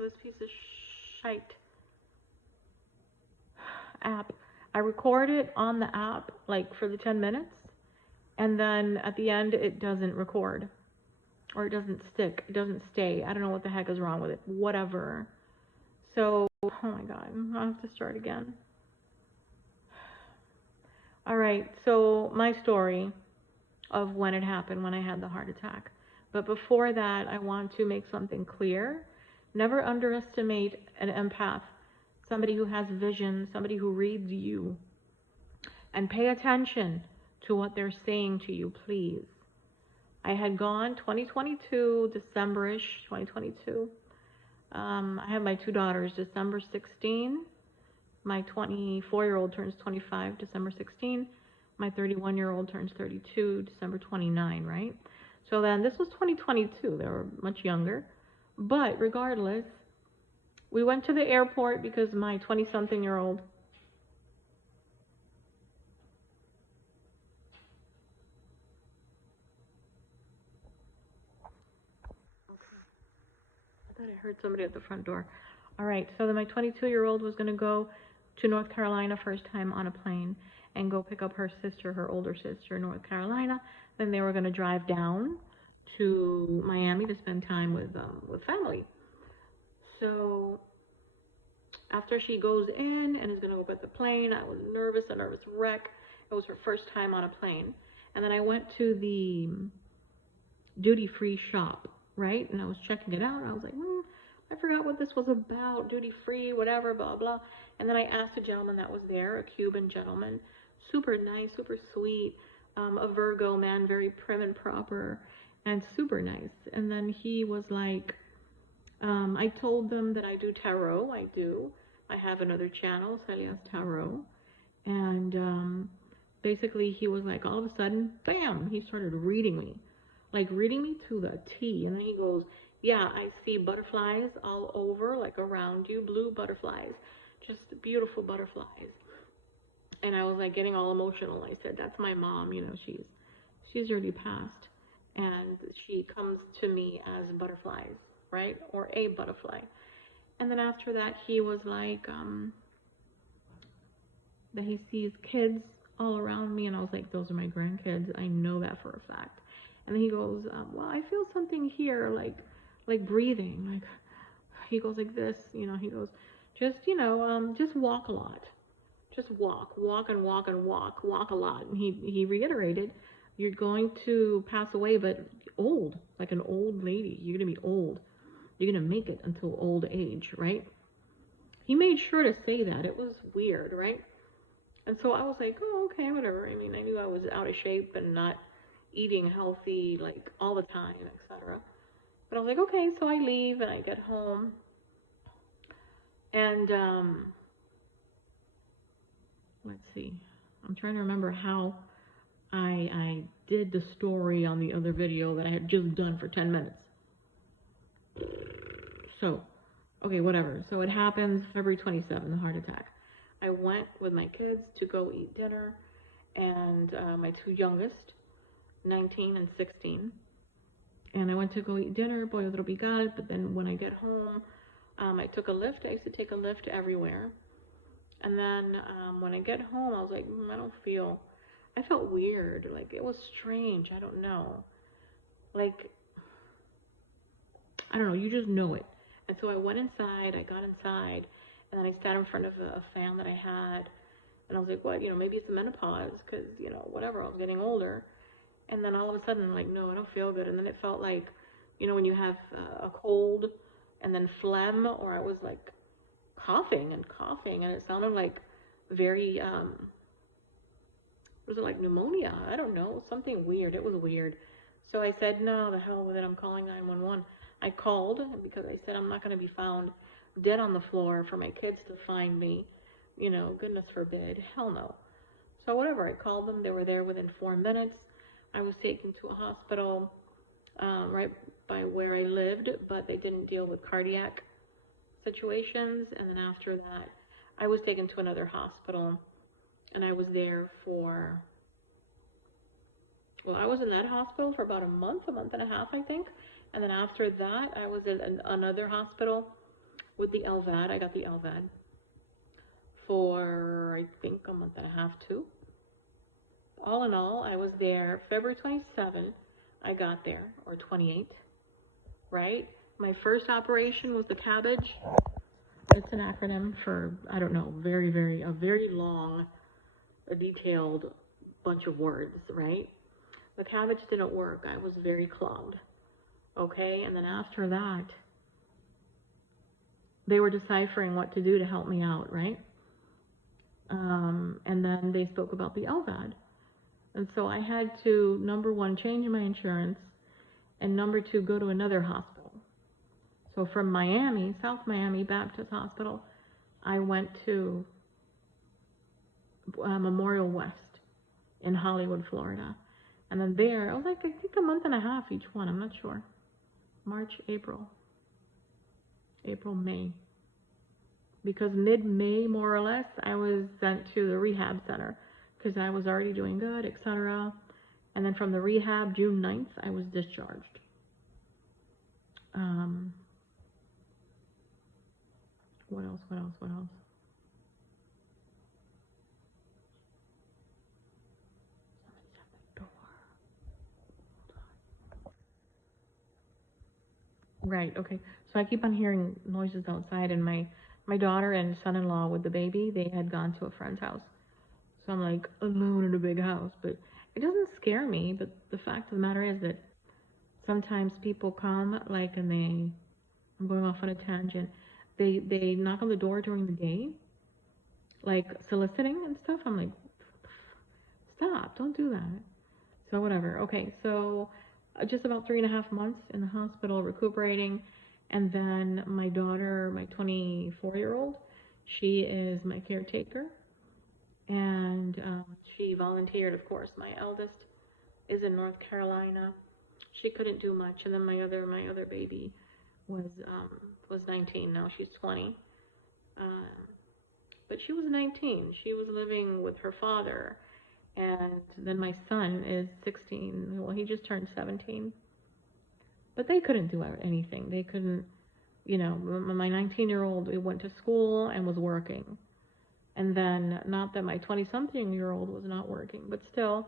so this piece of shite app, I record it on the app, like for the 10 minutes, and then at the end it doesn't record, or it doesn't stick, it doesn't stay. I don't know what the heck is wrong with it, whatever. So, oh my god, I'll have to start again. Alright, so my story of when it happened, when I had the heart attack. But before that, I want to make something clear. Never underestimate an empath, somebody who has vision, somebody who reads you. And pay attention to what they're saying to you, please. I had gone 2022, December-ish, 2022. I have my two daughters, December 16. My 24-year-old turns 25, December 16. My 31-year-old turns 32, December 29, right? So then this was 2022. They were much younger. But regardless, we went to the airport because my 20-something-year-old I heard somebody at the front door. All right, so then my 22-year-old was going to go to North Carolina first time on a plane and go pick up her sister, her older sister, in North Carolina. Then they were going to drive down to Miami to spend time with family. So after she goes in and is going to go get the plane, I was nervous, a nervous wreck. It was her first time on a plane. And then I went to the duty-free shop, right? And I was checking it out. I was like, I forgot what this was about, duty-free, whatever, blah, blah. And then I asked a gentleman that was there, a Cuban gentleman, super nice, super sweet, a Virgo man, very prim and proper, and super nice. And then he was like, I told them that I do tarot. I do. I have another channel, Celia's Tarot. And basically he was like, all of a sudden, bam, he started reading me. Like reading me to the T. And then he goes, yeah, I see butterflies all over, like around you, blue butterflies, just beautiful butterflies. And I was like getting all emotional. I said, that's my mom, you know, she's already passed. And she comes to me as butterflies, right? Or a butterfly. And then after that, he was like, that he sees kids all around me. And I was like, those are my grandkids. I know that for a fact. And then he goes, well, I feel something here, like breathing. Like, he goes like this, you know, he goes, just, you know, just walk a lot. Just walk a lot. And he reiterated, you're going to pass away, but old, like an old lady. You're going to be old. You're going to make it until old age, right? He made sure to say that. It was weird, right? And so I was like, oh, okay, whatever. I mean, I knew I was out of shape and not eating healthy, like, all the time, etc. But I was like, okay, so I leave and I get home. And, let's see. I'm trying to remember how I did the story on the other video that I had just done for 10 minutes. So, okay, whatever. So it happens February 27th, the heart attack. I went with my kids to go eat dinner, and my two youngest, 19 and 16. And I went to go eat dinner, pollo tropical, but then when I get home, I took a lift. I used to take a lift everywhere. And then when I get home, I was like, I felt weird. Like, it was strange. I don't know. Like, I don't know. You just know it. And so I went inside. I got inside. And then I sat in front of a fan that I had. And I was like, what? You know, maybe it's menopause because, you know, whatever. I was getting older. And then all of a sudden, like, no, I don't feel good. And then it felt like, you know, when you have a cold and then phlegm, or I was like coughing. And it sounded like very, was it like pneumonia? I don't know, something weird. It was weird. So I said, no, the hell with it. I'm calling 911. I called because I said I'm not going to be found dead on the floor for my kids to find me. You know, goodness forbid. Hell no. So whatever, I called them. They were there within 4 minutes. I was taken to a hospital right by where I lived, but they didn't deal with cardiac situations. And then after that, I was taken to another hospital, and I was there for, well, I was in that hospital for about a month and a half, I think. And then after that, I was in another hospital with the LVAD. I got the LVAD for, I think, a month and a half, too. All in all, I was there February 27th. I got there, or 28th, right? My first operation was the cabbage. It's an acronym for, I don't know, a very long, a detailed bunch of words, right? The cabbage didn't work. I was very clogged. Okay, and then after that, they were deciphering what to do to help me out, right? And then they spoke about the LVAD. And so I had to, number one, change my insurance, and number two, go to another hospital. So from Miami, South Miami Baptist Hospital, I went to Memorial West in Hollywood, Florida. And then there, I was like, I think a month and a half each one, I'm not sure. March, April, May. Because mid-May, more or less, I was sent to the rehab center because I was already doing good, etc. And then from the rehab, June 9th, I was discharged. What else? Somebody's at my door. Right, okay. So I keep on hearing noises outside, and my daughter and son-in-law with the baby, they had gone to a friend's house. So I'm like alone in a big house, but it doesn't scare me. But the fact of the matter is that sometimes people come, like, and I'm going off on a tangent, they knock on the door during the day, like soliciting and stuff. I'm like, stop, don't do that. So whatever. Okay, so just about 3.5 months in the hospital recuperating. And then my daughter, my 24-year-old, she is my caretaker. And she volunteered, of course. My eldest is in North Carolina. She couldn't do much. And then my other baby was 19. Now she's 20. But she was 19. She was living with her father. And then my son is 16. Well, he just turned 17. But they couldn't do anything. They couldn't, my 19-year-old went to school and was working. And then, not that my 20-something-year-old was not working, but still,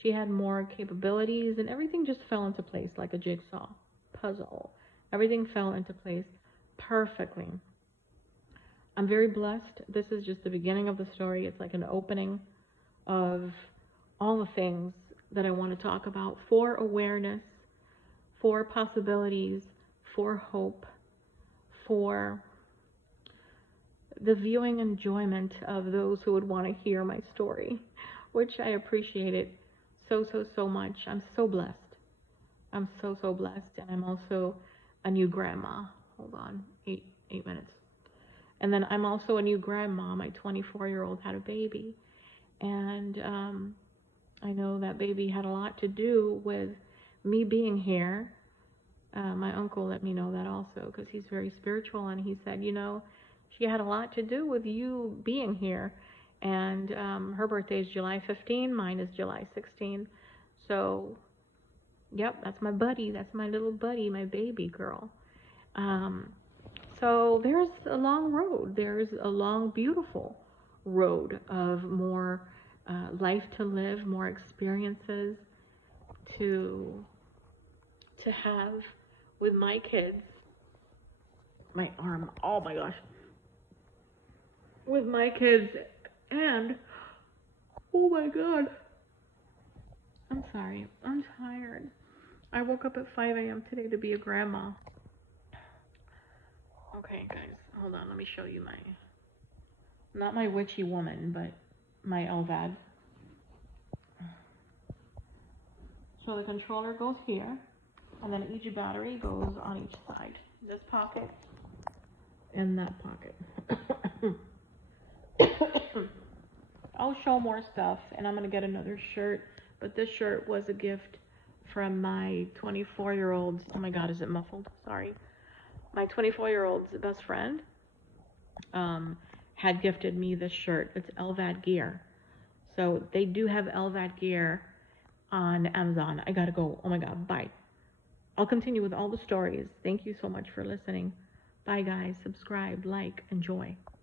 she had more capabilities, and everything just fell into place like a jigsaw puzzle. Everything fell into place perfectly. I'm very blessed. This is just the beginning of the story. It's like an opening of all the things that I want to talk about for awareness, for possibilities, for hope, for the viewing enjoyment of those who would want to hear my story, which I appreciate it so much. I'm so blessed. I'm so blessed, and I'm also a new grandma. Hold on, 8 minutes. And then I'm also a new grandma. My 24-year-old had a baby, and I know that baby had a lot to do with me being here. My uncle let me know that also, because he's very spiritual, and he said, she had a lot to do with you being here. And her birthday is July 15, mine is July 16. So, yep, that's my buddy. That's my little buddy, my baby girl. So there's a long road. There's a long, beautiful road of more life to live, more experiences to have with my kids. My arm, oh my gosh. With my kids, and oh my god, I'm sorry, I'm tired. I woke up at 5 a.m. today to be a grandma. Okay, guys, hold on, let me show you not my witchy woman, but my LVAD. So the controller goes here, and then each battery goes on each side. This pocket and that pocket. I'll show more stuff, and I'm gonna get another shirt, but this shirt was a gift from my 24-year-old's, oh my god, is it muffled? Sorry. My 24-year-old's best friend had gifted me this shirt. It's LVAD gear. So they do have LVAD gear on Amazon. I gotta go. Oh my god, bye. I'll continue with all the stories. Thank you so much for listening. Bye, guys. Subscribe, like, enjoy.